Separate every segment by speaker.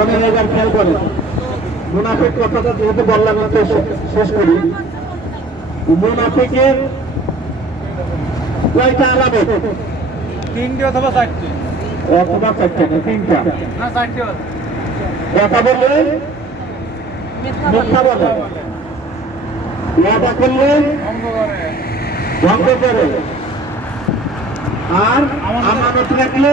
Speaker 1: শোনেন এবার খেয়াল করেন। মুনাফিক কথাটা যেহেতু বললাম তো শেষ করি। মুনাফিকের কয়টা আলাদা?
Speaker 2: তিনটে অথবা চারটে।
Speaker 1: অথবা চারটা না তিনটা?
Speaker 2: না চারটে।
Speaker 1: কথা বললে? মিথ্যা বলে। ওয়াদা করলে?
Speaker 2: করে।
Speaker 1: ভঙ্গ করে। আর আমানত রাখলে?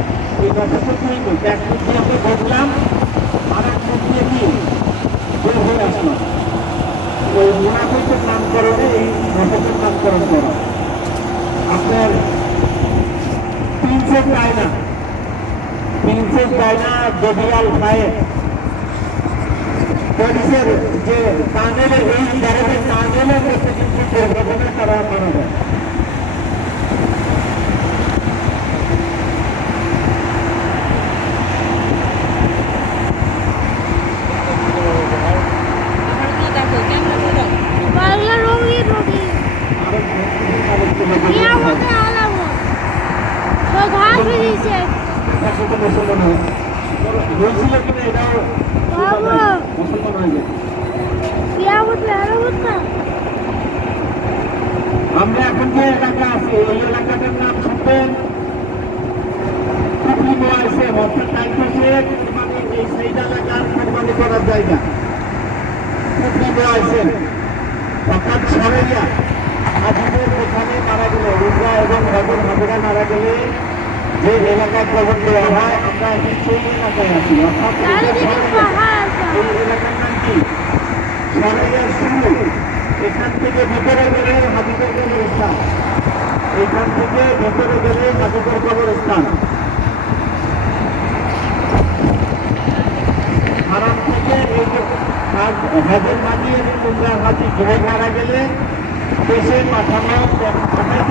Speaker 1: এই নাটকের জন্য এক মুখ দিয়ে আমরা বললাম আর এক মুখ কি বের হয়ে যে টানেলের এই জায়গায় টানেলের মধ্যে কিন্তু তারা মারা একসাথে মুসলমান হয় হয়েছিল কিনা এটাও মুসলমান হয়ে যায় আমরা এখন যে এলাকা আছি এই এলাকাটার নাম শুনবেন কুকলি মোয়াইছে অর্থাৎ সেই এলাকার কোরবানি করার জায়গা কুকলি মোয়াইছে অর্থাৎ সরেলিয়া হাজিদের যেখানে মারা গেলে রুজা এবং হজর হাজিরা মারা গেলে যে এলাকায় কবর দেওয়া হয় আমরা এখন সেই এলাকায় আছি অর্থাৎ এলাকার নাম কি? সরাইয়ার শুরু এখান থেকে ভিতরে গেলে হাজিদের কবরস্থান এখান থেকে ভেতরে গেলে হাজিদের কবরস্থান হারাম থেকে এই যে হাজ- হাজের তোমরা হাজি ঘুরে মারা গেলে দেশে পাঠানো পাঠাই